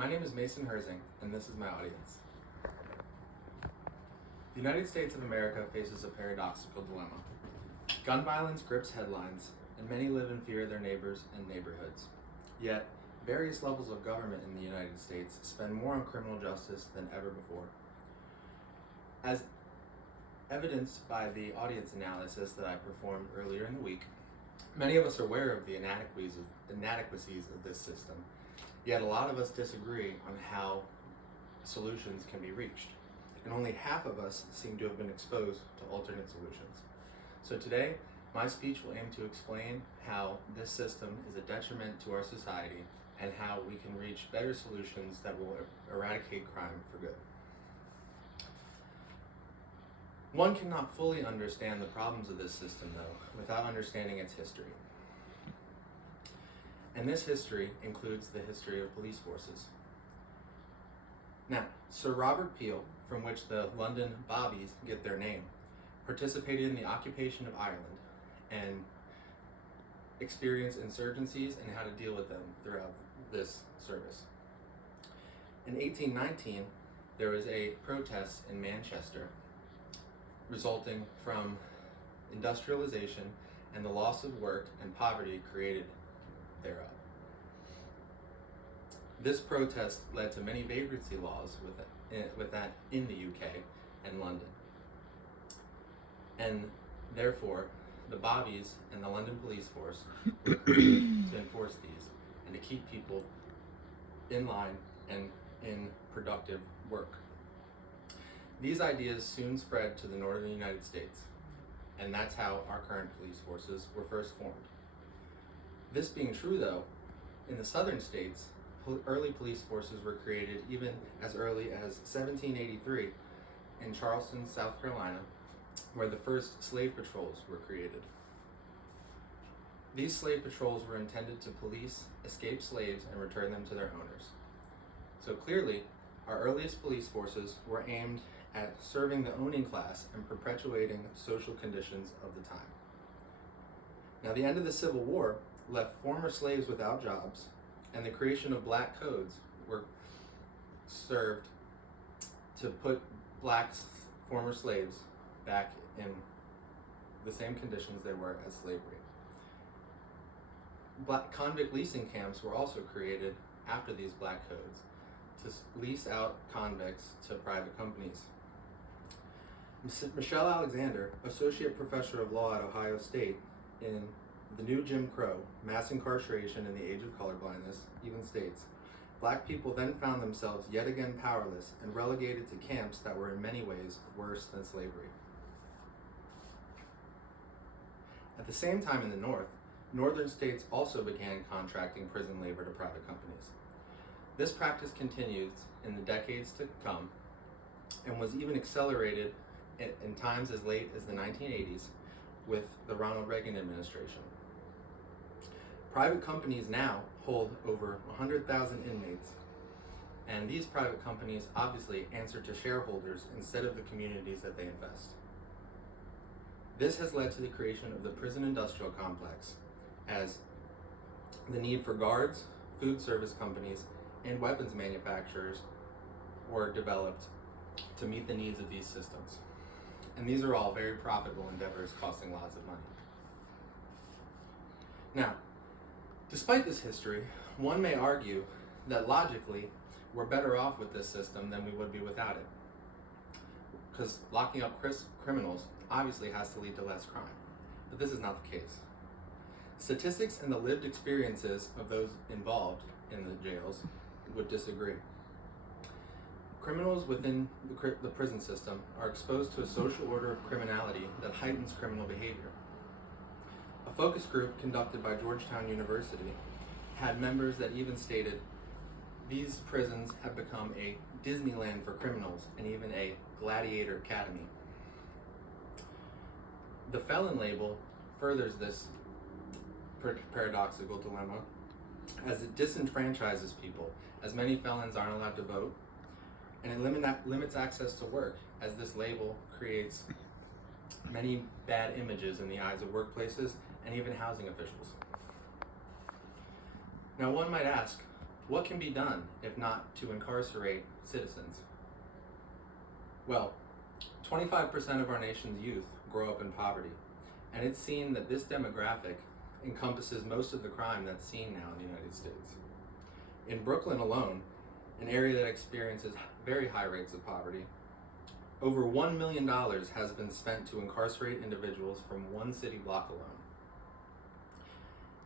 My name is Mason Herzing, and this is my audience. The United States of America faces a paradoxical dilemma. Gun violence grips headlines, and many live in fear of their neighbors and neighborhoods. Yet, various levels of government in the United States spend more on criminal justice than ever before. As evidenced by the audience analysis that I performed earlier in the week, many of us are aware of the inadequacies of this system, yet a lot of us disagree on how solutions can be reached, and only half of us seem to have been exposed to alternate solutions. So today, my speech will aim to explain how this system is a detriment to our society and how we can reach better solutions that will eradicate crime for good. One cannot fully understand the problems of this system, though, without understanding its history. And this history includes the history of police forces. Now, Sir Robert Peel, from which the London Bobbies get their name, participated in the occupation of Ireland and experienced insurgencies and how to deal with them throughout this service. In 1819, there was a protest in Manchester resulting from industrialization and the loss of work and poverty created thereof. This protest led to many vagrancy laws with that in the UK and London. And therefore, the Bobbies and the London police force were created to enforce these and to keep people in line and in productive work. These ideas soon spread to the northern United States, and that's how our current police forces were first formed. This being true, though, in the southern states, early police forces were created even as early as 1783 in Charleston, South Carolina, where the first slave patrols were created. These slave patrols were intended to police escaped slaves and return them to their owners. So clearly, our earliest police forces were aimed at serving the owning class and perpetuating social conditions of the time. Now, the end of the Civil War left former slaves without jobs, and the creation of black codes were served to put black former slaves back in the same conditions they were as slavery. Black convict leasing camps were also created after these black codes to lease out convicts to private companies. Michelle Alexander, Associate Professor of Law at Ohio State, in The New Jim Crow, Mass Incarceration in the Age of Colorblindness, even states, black people then found themselves yet again powerless and relegated to camps that were in many ways worse than slavery. At the same time in the North, northern states also began contracting prison labor to private companies. This practice continues in the decades to come and was even accelerated in times as late as the 1980s with the Ronald Reagan administration. Private companies now hold over 100,000 inmates, and these private companies obviously answer to shareholders instead of the communities that they invest. This has led to the creation of the prison industrial complex, as the need for guards, food service companies, and weapons manufacturers were developed to meet the needs of these systems. And these are all very profitable endeavors costing lots of money. Now, despite this history, one may argue that logically, we're better off with this system than we would be without it. Because locking up criminals obviously has to lead to less crime. But this is not the case. Statistics and the lived experiences of those involved in the jails would disagree. Criminals within the prison system are exposed to a social order of criminality that heightens criminal behavior. A focus group conducted by Georgetown University had members that even stated these prisons have become a Disneyland for criminals and even a gladiator academy. The felon label furthers this paradoxical dilemma as it disenfranchises people, as many felons aren't allowed to vote, and it limits access to work, as this label creates many bad images in the eyes of workplaces and even housing officials. Now, one might ask, What can be done if not to incarcerate citizens? Well, 25% of our nation's youth grow up in poverty, and it's seen that this demographic encompasses most of the crime that's seen now in the United States. In Brooklyn alone, an area that experiences very high rates of poverty, over $1 million has been spent to incarcerate individuals from one city block alone.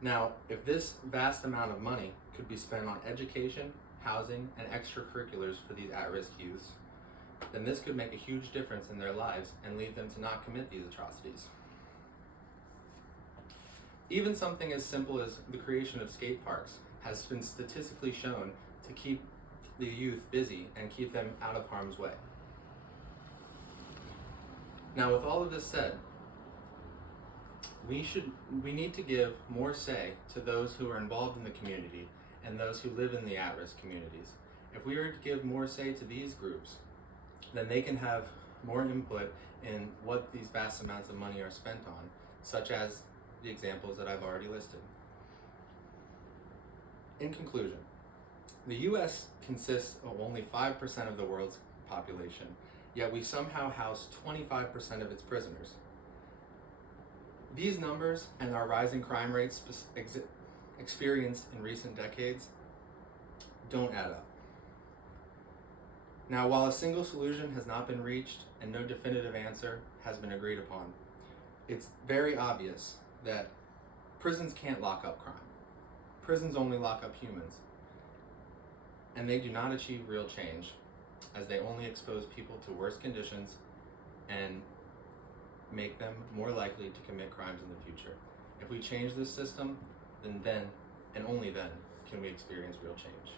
Now, if this vast amount of money could be spent on education, housing, and extracurriculars for these at-risk youths, then this could make a huge difference in their lives and lead them to not commit these atrocities. Even something as simple as the creation of skate parks has been statistically shown to keep the youth busy and keep them out of harm's way. Now, with all of this said, we need to give more say to those who are involved in the community and those who live in the at-risk communities. If we are to give more say to these groups, then they can have more input in what these vast amounts of money are spent on, such as the examples that I've already listed. In conclusion, the US consists of only 5% of the world's population, yet we somehow house 25% of its prisoners. These numbers and our rising crime rates experienced in recent decades don't add up. Now, while a single solution has not been reached and no definitive answer has been agreed upon, it's very obvious that prisons can't lock up crime. Prisons only lock up humans, and they do not achieve real change, as they only expose people to worse conditions and make them more likely to commit crimes in the future. If we change this system, then and only then can we experience real change.